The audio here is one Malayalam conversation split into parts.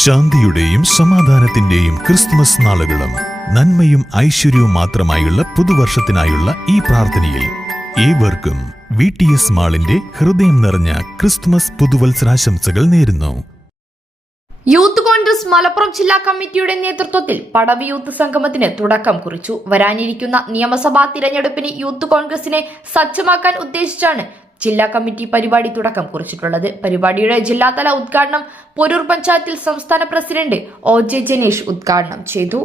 ശാന്തിയുടെയും സമാധാനത്തിന്റെയും ക്രിസ്തുമസ് നാളുകളും നന്മയും ഐശ്വര്യവും മാത്രമായുള്ള പുതുവർഷത്തിനായുള്ള ഈ പ്രാർത്ഥനയിൽ ഏവർക്കും വി ടി എസ് മാളിന്റെ ഹൃദയം നിറഞ്ഞ ക്രിസ്തുമസ് പുതുവത്സരാശംസകൾ നേരുന്നു. യൂത്ത് കോൺഗ്രസ് മലപ്പുറം ജില്ലാ കമ്മിറ്റിയുടെ നേതൃത്വത്തിൽ പടവി യൂത്ത് സംഗമത്തിന് തുടക്കം കുറിച്ചു. വരാനിരിക്കുന്ന നിയമസഭാ തിരഞ്ഞെടുപ്പിന് യൂത്ത് കോൺഗ്രസിനെ സജ്ജമാക്കാൻ ഉദ്ദേശിച്ചാണ് ജില്ലാ കമ്മിറ്റി പരിപാടി തുടക്കം കുറിച്ചിട്ടുള്ളത്. പരിപാടിയുടെ ജില്ലാതല ഉദ്ഘാടനം പൊരൂർ പഞ്ചായത്തിൽ സംസ്ഥാന പ്രസിഡന്റ് ഒ ജെ ജനീഷ് ഉദ്ഘാടനം ചെയ്തു.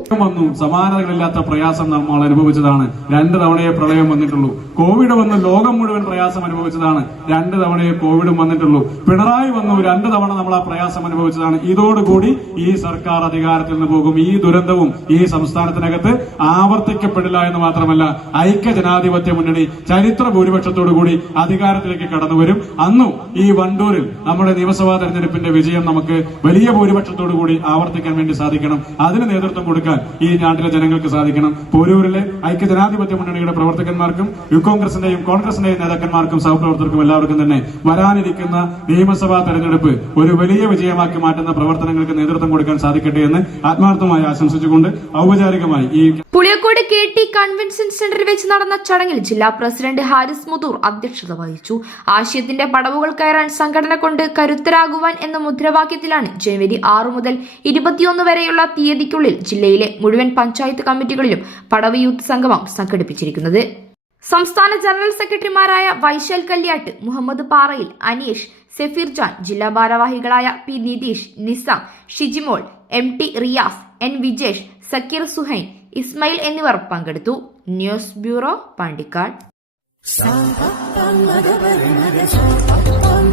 സമാനതകളില്ലാത്ത പ്രയാസം നമ്മൾ അനുഭവിച്ചതാണ്. രണ്ട് തവണയെ പ്രളയം വന്നിട്ടുള്ളൂ. കോവിഡ് വന്നു ലോകം മുഴുവൻ പ്രയാസം അനുഭവിച്ചതാണ്. രണ്ട് തവണയെ കോവിഡും വന്നിട്ടുള്ളൂ. പിണറായി വന്നു. രണ്ട് തവണ നമ്മൾ ആ പ്രയാസം അനുഭവിച്ചതാണ്. ഇതോടുകൂടി ഈ സർക്കാർ അധികാരത്തിൽ നിന്ന് പോകും. ഈ ദുരന്തവും ഈ സംസ്ഥാനത്തിനകത്ത് ആവർത്തിക്കപ്പെടില്ല എന്ന് മാത്രമല്ല ഐക്യ ജനാധിപത്യ മുന്നണി ചരിത്ര ഭൂരിപക്ഷത്തോടു കൂടി അധികാരത്തിലേക്ക് കടന്നു വരും. അന്നു ഈ വണ്ടൂരിൽ നമ്മുടെ നിയമസഭാ തെരഞ്ഞെടുപ്പിന്റെ വിജയം നമുക്ക് വലിയ ഭൂരിപക്ഷത്തോടു കൂടി ആവർത്തിക്കാൻ വേണ്ടി സാധിക്കണം. അതിന് നേതൃത്വം കൊടുക്കാൻ ഈ നാട്ടിലെ ജനങ്ങൾക്ക് സാധിക്കണം. പോരൂരിലെ ഐക്യ ജനാധിപത്യ മുന്നണിയുടെ പ്രവർത്തകന്മാർക്കും യു കോൺഗ്രസിന്റെയും കോൺഗ്രസിന്റെയും നേതാക്കന്മാർക്കും സഹപ്രവർത്തകർക്കും എല്ലാവർക്കും തന്നെ വരാനിരിക്കുന്ന നിയമസഭാ തെരഞ്ഞെടുപ്പ് ഒരു വലിയ വിജയമാക്കി മാറ്റുന്ന പ്രവർത്തനങ്ങൾക്ക് നേതൃത്വം കൊടുക്കാൻ സാധിക്കട്ടെ എന്ന് ആത്മാർത്ഥമായി ആശംസിച്ചുകൊണ്ട് ഔപചാരികമായി ഈ പുളിയക്കോട് കെ ടി കൺവെൻഷൻ സെന്ററിൽ വെച്ച് നടന്ന ചടങ്ങിൽ ജില്ലാ പ്രസിഡന്റ് ഹാരിസ് മുതൂർ അധ്യക്ഷത വഹിച്ചു. ആശയത്തിന്റെ പടവുകൾ കയറാൻ സംഘടന കൊണ്ട് കരുത്തരാകുവാൻ എന്ന മുദ്രാവാക്യത്തിലാണ് ജനുവരി ആറ് മുതൽ ഇരുപത്തിയൊന്ന് വരെയുള്ള തീയതിക്കുള്ളിൽ ജില്ലയിലെ മുഴുവൻ പഞ്ചായത്ത് കമ്മിറ്റികളിലും പടവ് യൂത്ത് സംഗമം സംഘടിപ്പിച്ചിരിക്കുന്നത്. സംസ്ഥാന ജനറൽ സെക്രട്ടറിമാരായ വൈശാൽ കല്യാട്ട് മുഹമ്മദ് പാറയിൽ അനീഷ് സെഫീർ ജാൻ ജില്ലാ ഭാരവാഹികളായ P Nitheesh Nizam Shijimol M T Riyas N Vijesh Sakkeer Suhain Ismail എന്നിവർ പങ്കെടുത്തു. News bureau Pandikkad. சாபத்தான் மதபரி மத சாபத்தான்